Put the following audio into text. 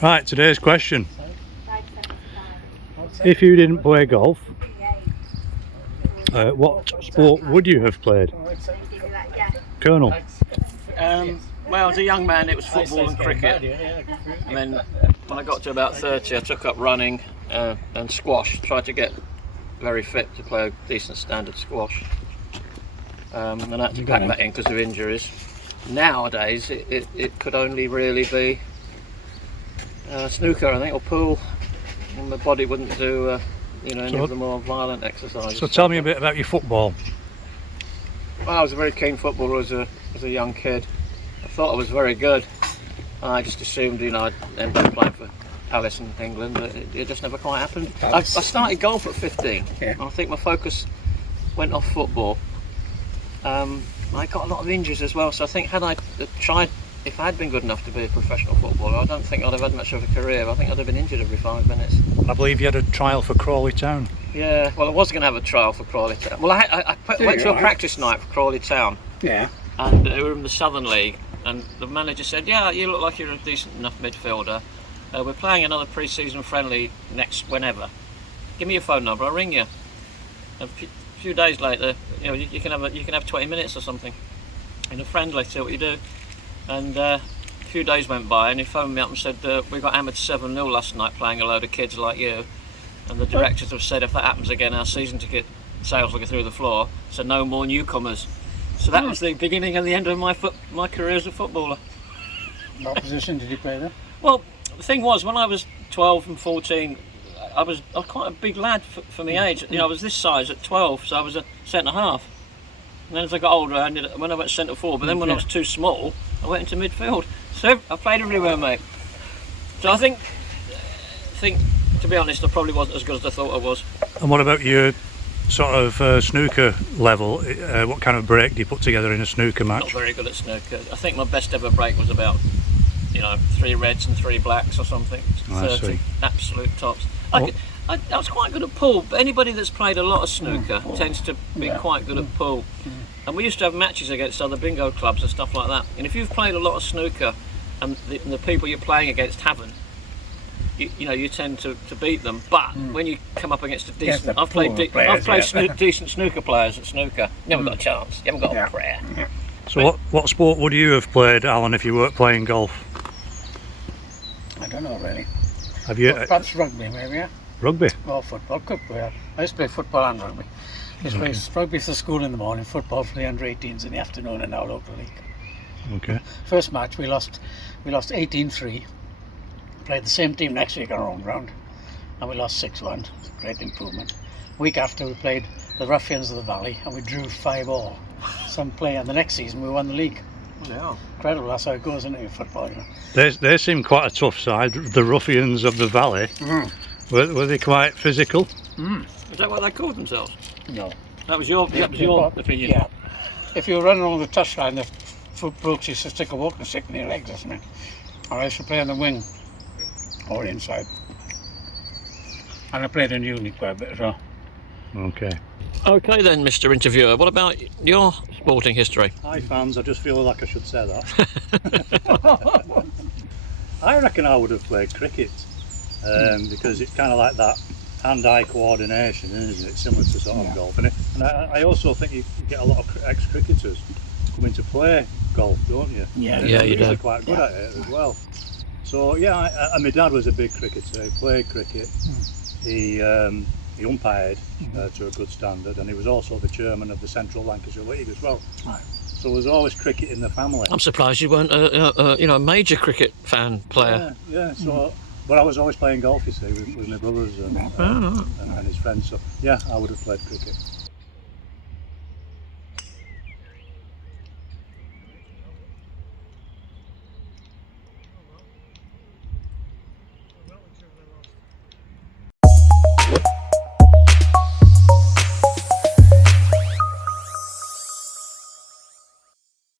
Right, today's question. If you didn't play golf, what sport would you have played? Colonel? Well, as a young man, it was football and cricket. And then when I got to about 30, I took up running and squash. Tried to get very fit to play a decent standard squash. And I had to pack that in because of injuries. Nowadays, it could only really be snooker, I think, or pool. And my body wouldn't do, any of the more violent exercises. So tell me a bit about your football. Well, I was a very keen footballer as a young kid. I thought I was very good. I just assumed, I'd end up playing for Palace in England, but it just never quite happened. I started golf at 15. Yeah. I think my focus went off football. I got a lot of injuries as well, so I think had I tried, if I had been good enough to be a professional footballer, I don't think I'd have had much of a career. I think I'd have been injured every 5 minutes. I believe you had a trial for Crawley Town. Yeah, well, I was going to have a trial for Crawley Town. Well, I went to a practice night for Crawley Town. Yeah. And we were in the Southern League, and the manager said, "Yeah, you look like you're a decent enough midfielder. We're playing another pre-season friendly next whenever. Give me your phone number, I'll ring you." A few days later, you can have 20 minutes or something in a friendly, see what you do. And a few days went by, and he phoned me up and said, "We got hammered 7-0 last night playing a load of kids like you, and the directors have said if that happens again, our season ticket sales will go through the floor. So no more newcomers." So that was the beginning and the end of my career as a footballer. What position did you play then? Well, the thing was, when I was 12 and 14, I was quite a big lad for my age. I was this size at 12, so I was a centre half. And then as I got older, when I went centre forward, but then when I was too small, I went into midfield. So I played everywhere, mate. So I think, to be honest, I probably wasn't as good as I thought I was. And what about your sort of snooker level? What kind of break do you put together in a snooker match? Not very good at snooker. I think my best ever break was about 3 reds and 3 blacks or something. 30 absolute tops. I was quite good at pool, but anybody that's played a lot of snooker tends to be quite good at pool. And we used to have matches against other bingo clubs and stuff like that. And if you've played a lot of snooker and the people you're playing against haven't, you tend to beat them. But when you come up against a decent, I've played decent snooker players at snooker. You haven't got a chance. You haven't got a prayer. Yeah. So what sport would you have played, Alan, if you weren't playing golf? I don't know really. Have you? Perhaps rugby, maybe. Yeah. Rugby? Or football. Could play. I used to play football and rugby. I used to play rugby for school in the morning, football for the under-18s in the afternoon in our local league. Okay. First match we lost 18-3. Played the same team next week on our own ground, and we lost 6-1. Great improvement. Week after we played the Ruffians of the Valley, and we drew 5-all. Some play, and the next season we won the league. Yeah. Incredible, that's how it goes, isn't it, football? They seem quite a tough side, the Ruffians of the Valley. Were they quite physical? Is that what they called themselves? No. That was your opinion. Yeah. If you were running along the touchline, the foot blokes used to stick a walking stick in your legs or something. Or I used to play on the wing or inside. And I played in uni quite a bit as well. Okay. Okay then, Mr. Interviewer, what about your sporting history? Hi fans, I just feel like I should say that. I reckon I would have played cricket because it's kind of like that hand-eye coordination, isn't it? Similar to sort of golf. And I also think you get a lot of ex-cricketers coming to play golf, don't you? Yeah, you do. They're quite good at it as well. So yeah, and my dad was a big cricketer. He played cricket. He umpired to a good standard, and he was also the chairman of the Central Lancashire League as well. Right. So there's always cricket in the family. I'm surprised you weren't a major cricket fan player. Yeah. So, but I was always playing golf, you see, with my brothers and his friends. So yeah, I would have played cricket.